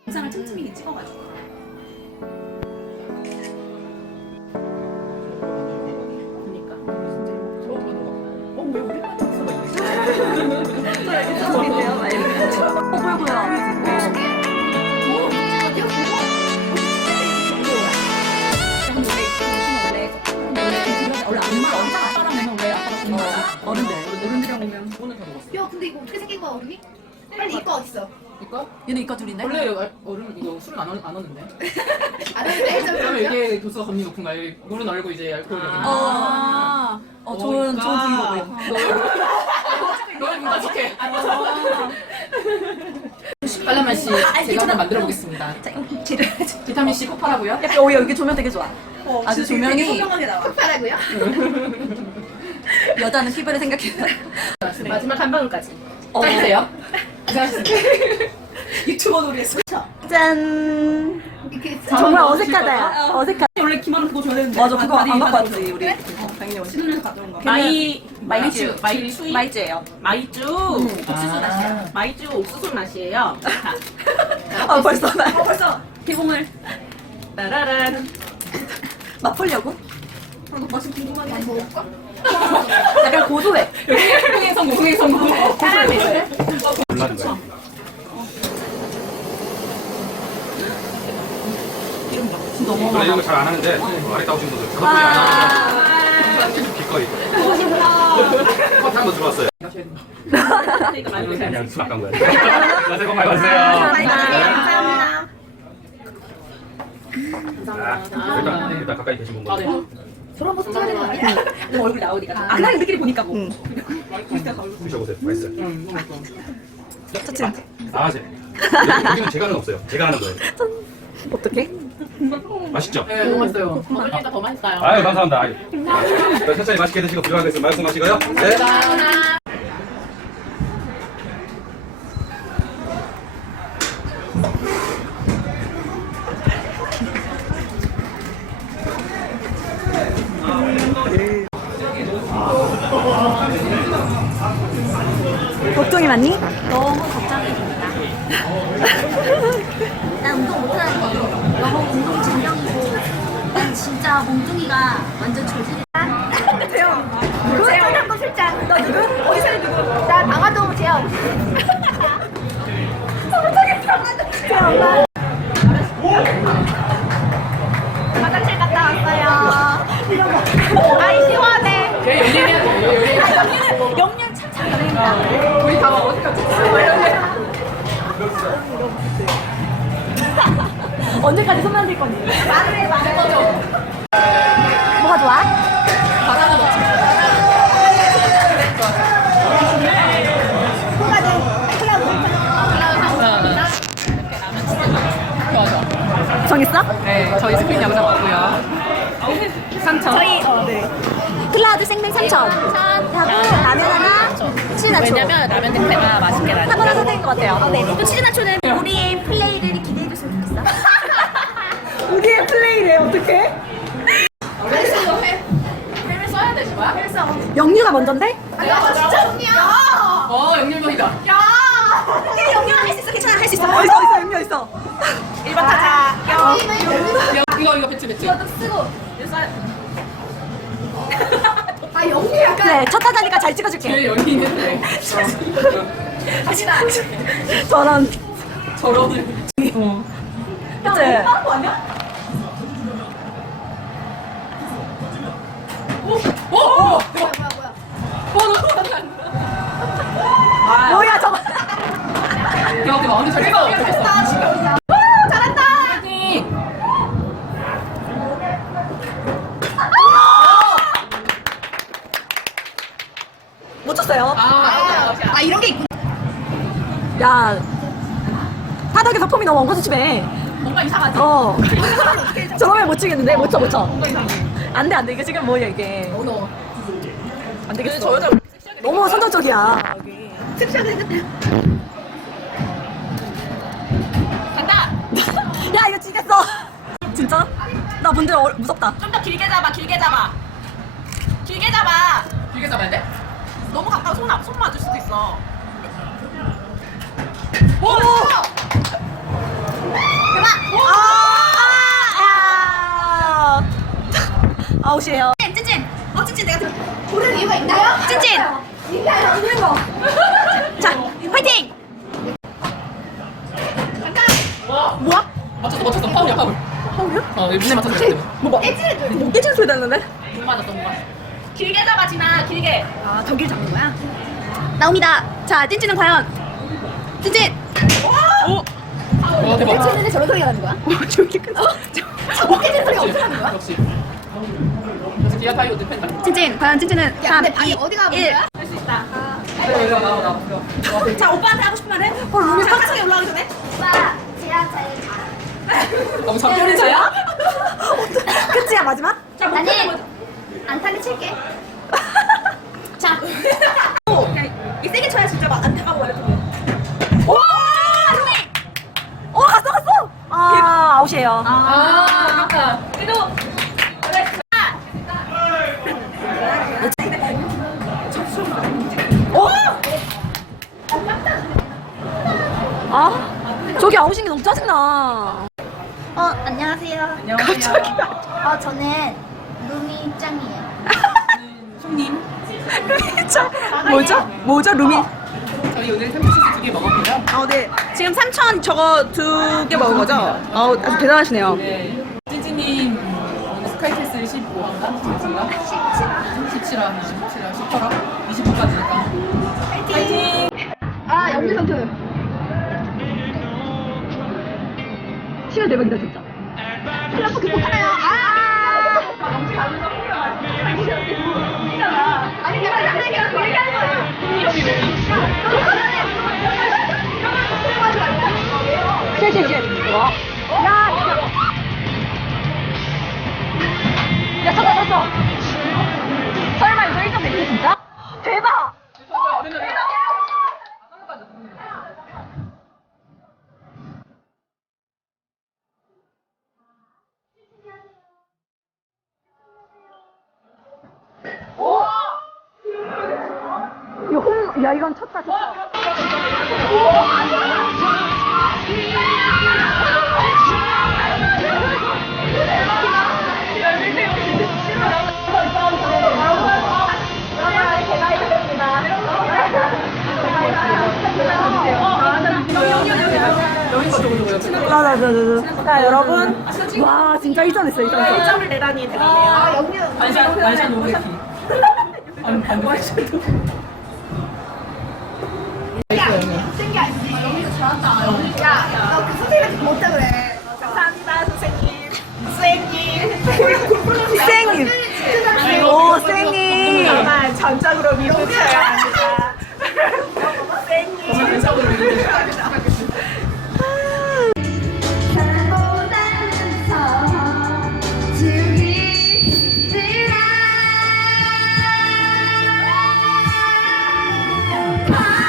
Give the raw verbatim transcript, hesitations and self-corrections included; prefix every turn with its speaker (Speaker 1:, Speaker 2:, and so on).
Speaker 1: 영상을 틈틈이 찍어가지고. 그니까. 어, 왜 우리 반에 없어가 있지?
Speaker 2: 소리인데요? 막 이렇게. 어, 뭐야, 뭐야.
Speaker 1: 원래 엄마 엄청 아빠랑 내면 왜 아빠가 주는 거야?
Speaker 2: 어른들.
Speaker 1: 어른들이랑 오면
Speaker 3: 오늘 다 먹었어.
Speaker 4: 야 근데 이거 어떻게 생긴 거야 어른이? 빨리 이거 어딨어?
Speaker 3: 이거?
Speaker 2: 얘네 이과 둘인데?
Speaker 3: 원래 어른 이거 술은 안, 안 얻는데.
Speaker 4: 안 하는데 해줘
Speaker 3: 그러면
Speaker 4: 그러면?
Speaker 3: 이게 도수가 겁이 높은 거야. 물은 얼고 이제 알코올 넣는 거.
Speaker 2: 아, 어, 좋은, 좋은 브이로그.
Speaker 3: 너는 누가 직해? 깔라만 씨, 제가 한번 만들어 보겠습니다. 비타민 C 폭발하고요.
Speaker 2: 약간, 어, 여기 조명 되게 좋아. 아주 조명이
Speaker 1: 선명하게 나와.
Speaker 4: 폭발하고요?
Speaker 2: 여자는 피부를 생각해서.
Speaker 4: 마지막 한 방울까지
Speaker 2: 어.
Speaker 3: 해주세요. 고생하셨습니다.
Speaker 1: 유튜버 놀이했어.
Speaker 2: 짠.
Speaker 4: 이렇게
Speaker 2: 정말 어색하다. 어색하다.
Speaker 1: 원래 김하는 그거 줘야 되는데.
Speaker 2: 맞아, 그거
Speaker 1: 많이
Speaker 2: 안 갖고
Speaker 1: 받았지.
Speaker 2: 왔지, 우리.
Speaker 1: 그래?
Speaker 2: 어, 당연히 왔지.
Speaker 1: 신혼에서 가져온 거.
Speaker 5: 마이
Speaker 2: 마이쮸.
Speaker 5: 마이쮸
Speaker 2: 마이쮸예요.
Speaker 5: 마이쮸 옥수수 맛이에요. 마이쮸 옥수수 맛이에요. 자,
Speaker 2: 아, 벌써 나.
Speaker 1: 어, 벌써 개봉을.
Speaker 5: 따라란.
Speaker 2: 맛보려고?
Speaker 1: 그럼 맛이 궁금하네.
Speaker 4: 많이 먹을까?
Speaker 2: 약간 고소해.
Speaker 3: 흥행 성공, 흥행 성공.
Speaker 5: 사람이
Speaker 6: 몰라는 거야. 원래 이런 거 잘 안 하는데 아리따 오신 분들 저도 안 하는데 기꺼이 커피 한번 들어왔어요.
Speaker 5: 이거 많이 먹어요.
Speaker 6: 그냥 술 아까운 거야. 새해 복 많이 받으세요.
Speaker 2: 감사합니다.
Speaker 6: 아, 일단 일단 가까이 계신 분들.
Speaker 3: 아, 네.
Speaker 4: 저런 모습 찍어야 되는 거 아니야?
Speaker 1: 너 얼굴 나오니까. 안 하는 우리끼리 보니까 뭐.
Speaker 6: 드셔보세요. 맛있어요.
Speaker 3: 음, 너무 맛있어.
Speaker 2: 차친.
Speaker 6: 아, 네. 여기는 제가 하는 거 없어요. 제가 하는 거예요.
Speaker 2: 어떡해?
Speaker 6: 맛있죠?
Speaker 3: 네, 너무 맛있어요.
Speaker 5: 먹으니까 더 맛있어요.
Speaker 6: 아유, 감사합니다. 아유. 자, 천천히 맛있게 드시고 부족하겠으면 말씀하시고요. 네.
Speaker 2: 걱정이 많니?
Speaker 4: 너무 걱정이 됩니다. 난 운동 못하는 거 너무 운동 증명이고 난 진짜 몸뚱이가 완전 저질이야. 재영. 재영 한번 출장. 너 누구? 어디 사는 누구? 나 강화도 재영. 갑자기 강화도 재영. 화장실 갔다 왔어요. 아이 시원해.
Speaker 3: 얘 열리면 돼.
Speaker 4: 아 영리는 영리는 참참 연예인이다.
Speaker 3: 우리 다 어디 갔지?
Speaker 2: 언제까지 손 만질 건지.
Speaker 4: 말을 해 말을 해.
Speaker 2: 뭐가 좋아?
Speaker 3: 바나나 먹자. 좋아, 좋아.
Speaker 2: 정했어?
Speaker 3: 네, 저희 스크린 영상 왔고요. 삼천.
Speaker 2: 저희, 어, 네. 클라우드 생맥 삼천. 하고 라면 하나, 치즈나초.
Speaker 5: 왜냐면 라면 냄새가 맛있게 나요.
Speaker 2: 하나 선택인 것 같아요. 네. 또 치즈나초는 우리의 플레이를 기대해줬으면 좋겠어. 우리의 플레이래, 어떡해?
Speaker 3: 헬멧 써야 되지 뭐야?
Speaker 2: 영유가 먼저인데?
Speaker 4: 야 진짜 영리야.
Speaker 3: 어, 영일번이다.
Speaker 2: 오케이, 영유가 할 수 있어. 괜찮아, 할 수 있어. 어, 있어, 있어, 영유 있어.
Speaker 5: 일 번 타자.
Speaker 4: 영리는 영리는
Speaker 3: 이거, 이거 배치, 배치.
Speaker 4: 이것도 쓰고. 아 영리 약간.
Speaker 2: 그래, 첫 타자니까 잘 찍어줄게.
Speaker 3: 제일 연기인데.
Speaker 2: 저런.
Speaker 3: 저런을.
Speaker 2: 어. 그치?
Speaker 4: 거 아니야?
Speaker 3: 오! 오! 오!
Speaker 4: 뭐야 뭐야 뭐야.
Speaker 3: 어, 너 아,
Speaker 2: 뭐야, 저거.
Speaker 3: 대박, 대박. 언니 잘했어. 잘했어.
Speaker 4: 잘한다.
Speaker 3: 화이팅!
Speaker 2: 못 쳤어요.
Speaker 3: 아,
Speaker 4: 아 이런 게 있구나.
Speaker 2: 야. 사덕에서 폼이 너무 엉거주춤해.
Speaker 3: 뭔가 이상하지?
Speaker 2: 어. 저러면 못 치겠는데? 못 쳐, 못 쳐. 안 돼, 안 돼. 이게 지금 뭐야, 이게.
Speaker 3: 어, 너.
Speaker 2: 안 되겠어. 저 여자 너무 선정적이야.
Speaker 5: 간다.
Speaker 2: 야, 이거 지겠어. 진짜? 나 뭔데 어, 무섭다.
Speaker 5: 좀 더 길게 잡아. 길게 잡아. 길게 잡아.
Speaker 3: 길게 잡아야 돼?
Speaker 5: 너무 가까워 손, 앞- 손 맞을 수도 있어.
Speaker 3: 오!
Speaker 2: 아웃이에요.
Speaker 4: 찐찐. 어 찐찐 내가 들 고른 이유가 있나요? 찐찐. 있나요? 있는 거.
Speaker 2: 자, 화이팅! 뭐야?
Speaker 3: 맞췄어 맞췄어 파울이야 파울.
Speaker 2: 파울이야?
Speaker 3: 어 문에 맞췄어 때문에.
Speaker 2: 뭐 봐. 못 깨지는 소리 났는데?
Speaker 3: 못 맞았어 못 맞았어.
Speaker 5: 길게 잡아지나 길게.
Speaker 2: 아, 경기를 잡는 거야? 나옵니다. 자, 찐찐은 과연? 찐찐! 오!
Speaker 3: 와 대박.
Speaker 2: 찐찐은 저런 소리가 나는 거야? 어, 저기 큰 저, 못 깨지는 소리가 어떻게 나는 거야?
Speaker 3: 역시. 역시 기아 타이어 뒷팬.
Speaker 2: 찐찐, 과연 찐찐은 삼,
Speaker 4: 근데 방이
Speaker 2: 이,
Speaker 4: 어디가 아픈
Speaker 2: 일.
Speaker 4: 거야?
Speaker 3: 나와 나와 나와.
Speaker 5: 자 오빠한테 하고 싶은 말 해. 어 룸이 상상에 올라가기 전에.
Speaker 4: 오빠 제가 잘 자.
Speaker 3: 너무 잠깐이야?
Speaker 2: 끝이야, 마지막?
Speaker 5: 자
Speaker 4: 나는
Speaker 5: 목표는
Speaker 4: 안타를 칠게. 자.
Speaker 5: 뭐? 이 세게 쳐야 진짜 막 안타가 뭐 이렇게.
Speaker 2: 오! 어, 갔어, 갔어! 아, 아웃이에요.
Speaker 3: 아 아깝다.
Speaker 5: 그래도 그래.
Speaker 2: 아, 저기 아웃인 게 너무 짜증나.
Speaker 4: 어 안녕하세요.
Speaker 2: 갑자기.
Speaker 4: 어 저는 루미 짱이에요.
Speaker 3: 손님.
Speaker 2: 루미짱. 뭐죠? 뭐죠, 루미?
Speaker 3: 저희 오늘 삼치즈 두개 먹었고요.
Speaker 2: 아, 네. 지금 삼천 저거 두 개 먹은 거죠? 어, 아주 대단하시네요.
Speaker 3: 네. 찐찐님 오늘 스카이캐슬 십오 화인가? 몇인가? 십칠 화, 십칠 화, 십팔 화, 이십오까지니까. 파이팅!
Speaker 2: 아, 영미 선수. 시간 대박이다, 진짜. 플라프 극복하나요? 아! 영지 가는 거 아니, 내가 얘기하는 거 얘기하는 거야. 실, 실, 실. 와. 야, 야, 쳤다, 쳤어. 설마 이거 일 점 내기 진짜? 대박! 이거 홈, 야, 이건 쳤다, 쳤다.
Speaker 5: 자 여러분
Speaker 2: 와, 진짜 일 점 했어, 일 점 했어.
Speaker 5: 일 점을 내다니 대단해요.
Speaker 3: 반샷, 반샷 오백키. 반, 반, 반.
Speaker 4: 야너그 선생님한테 못다 그래.
Speaker 5: 감사합니다 선생님. 선생님.
Speaker 2: 쌩님. 오, 쌩님.
Speaker 5: 정말 전적으로 밀어붙여야 합니다. 선생님.
Speaker 4: 사랑보다는 더 즐기지라.